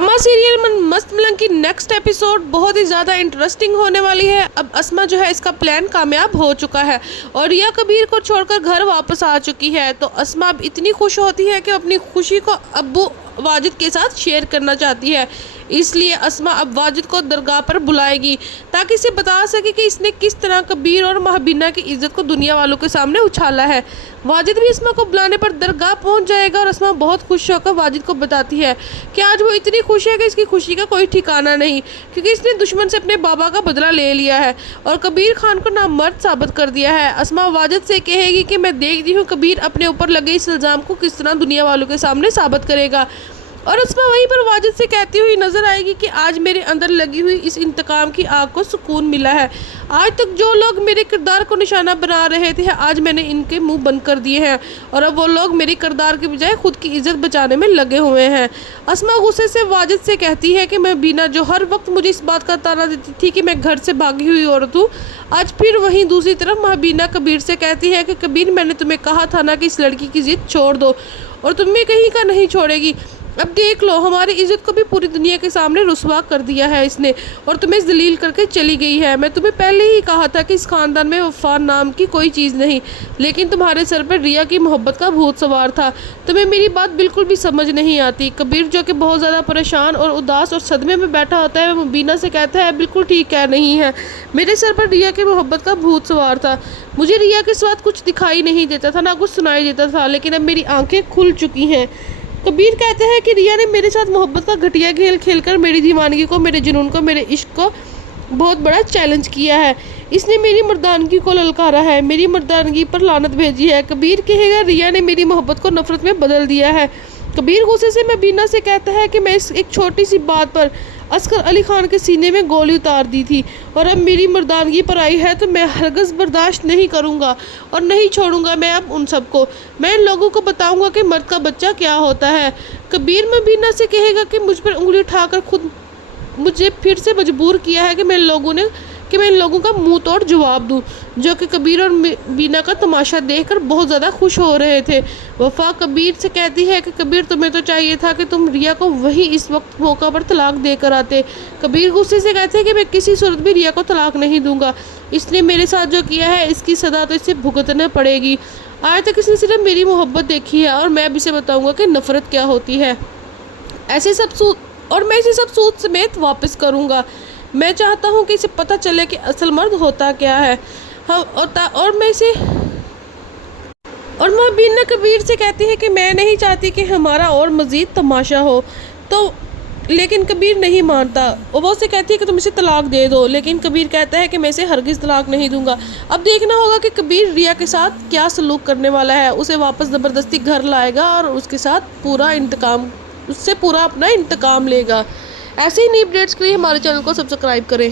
अम्मा सीरियल में मस्त मलंग की नेक्स्ट एपिसोड बहुत ही ज़्यादा इंटरेस्टिंग होने वाली है। अब अस्मा जो है इसका प्लान कामयाब हो चुका है और रिया कबीर को छोड़कर घर वापस आ चुकी है। तो अस्मा अब इतनी खुश होती है कि अपनी खुशी को अब्बू वाजिद के साथ शेयर करना चाहती है। इसलिए अस्मा अब वाजिद को दरगाह पर बुलाएगी ताकि इसे बता सके कि इसने किस तरह कबीर और महबीना की इज्जत को दुनिया वालों के सामने उछाला है। वाजिद भी अस्मा को बुलाने पर दरगाह पहुंच जाएगा और अस्मा बहुत खुश होकर वाजिद को बताती है कि आज वो इतनी खुश है कि इसकी खुशी का कोई ठिकाना नहीं, क्योंकि इसने दुश्मन से अपने बाबा का बदला ले लिया है और कबीर खान को नामर्द साबित कर दिया है। अस्मा वाजिद से कहेगी कि मैं देखती हूँ कबीर अपने ऊपर लगे इस इल्ज़ाम को किस तरह दुनिया वालों के सामने साबित करेगा। और अस्मा वहीं पर वाजिद से कहती हुई नजर आएगी कि आज मेरे अंदर लगी हुई इस इंतकाम की आग को सुकून मिला है। आज तक जो लोग मेरे किरदार को निशाना बना रहे थे आज मैंने इनके मुंह बंद कर दिए हैं और अब वो लोग मेरे किरदार के बजाय खुद की इज्जत बचाने में लगे हुए हैं। अस्मा गुस्से से वाजिद से कहती है कि महबीना जो हर वक्त मुझे इस बात का ताना देती थी कि मैं घर से भागी हुई औरत हूँ, आज फिर वहीं दूसरी तरफ महबीना कबीर से कहती है कि कबीर मैंने तुम्हें कहा था ना कि इस लड़की की जिद छोड़ दो और तुम्हें कहीं का नहीं छोड़ेगी। अब देख लो हमारी इज्जत को भी पूरी दुनिया के सामने रुसवा कर दिया है इसने और तुम्हें जलील करके चली गई है। मैं तुम्हें पहले ही कहा था कि इस खानदान में वफा नाम की कोई चीज़ नहीं, लेकिन तुम्हारे सर पर रिया की मोहब्बत का भूत सवार था। तुम्हें मेरी बात बिल्कुल भी समझ नहीं आती। कबीर जो कि बहुत ज़्यादा परेशान और उदास और सदमे में बैठा होता है मुबीना से कहता है बिल्कुल ठीक कह नहीं है, मेरे सर पर रिया की मोहब्बत का भूत सवार था। मुझे रिया के साथ कुछ दिखाई नहीं देता था, ना कुछ सुनाई देता था, लेकिन अब मेरी आंखें खुल चुकी हैं। कबीर कहते हैं कि रिया ने मेरे साथ मोहब्बत का घटिया खेल खेलकर मेरी दीवानगी को, मेरे जुनून को, मेरे इश्क को बहुत बड़ा चैलेंज किया है। इसने मेरी मर्दानगी को ललकारा है, मेरी मर्दानगी पर लानत भेजी है। कबीर कहेगा रिया ने मेरी मोहब्बत को नफरत में बदल दिया है। कबीर गुस्से से महबीना से कहता है कि मैं इस एक छोटी सी बात पर असगर अली खान के सीने में गोली उतार दी थी और अब मेरी मर्दानगी पर आई है तो मैं हरगिज़ बर्दाश्त नहीं करूँगा और नहीं छोड़ूंगा मैं अब उन सबको। मैं इन लोगों को बताऊंगा कि मर्द का बच्चा क्या होता है। कबीर महबीना से कहेगा कि मुझ पर उंगली उठाकर खुद मुझे फिर से मजबूर किया है कि मैं इन लोगों का मुंह तोड़ जवाब दूं, जो कि कबीर और बीना का तमाशा देखकर बहुत ज़्यादा खुश हो रहे थे। वफा कबीर से कहती है कि कबीर तुम्हें तो चाहिए था कि तुम रिया को वही इस वक्त मौका पर तलाक देकर आते। कबीर गुस्से से कहते हैं कि मैं किसी सूरत भी रिया को तलाक नहीं दूंगा, इसने मेरे साथ जो किया है इसकी सदा तो इसे भुगतना पड़ेगी। आज तक इसने सिर्फ मेरी मोहब्बत देखी है और मैं अब इसे बताऊँगा कि नफ़रत क्या होती है। मैं इसे सब सूद समेत वापस करूँगा। मैं चाहता हूँ कि इसे पता चले कि असल मर्द होता क्या है। और महबीना कबीर से कहती है कि मैं नहीं चाहती कि हमारा और मज़ीद तमाशा हो, तो लेकिन कबीर नहीं मानता। वो से कहती है कि तुम इसे तलाक दे दो, लेकिन कबीर कहता है कि मैं इसे हरगिज़ तलाक नहीं दूंगा। अब देखना होगा कि कबीर रिया के साथ क्या सलूक करने वाला है। उसे वापस ज़बरदस्ती घर लाएगा और उससे पूरा अपना इंतकाम लेगा। ऐसे ही नई अपडेट्स के लिए हमारे चैनल को सब्सक्राइब करें।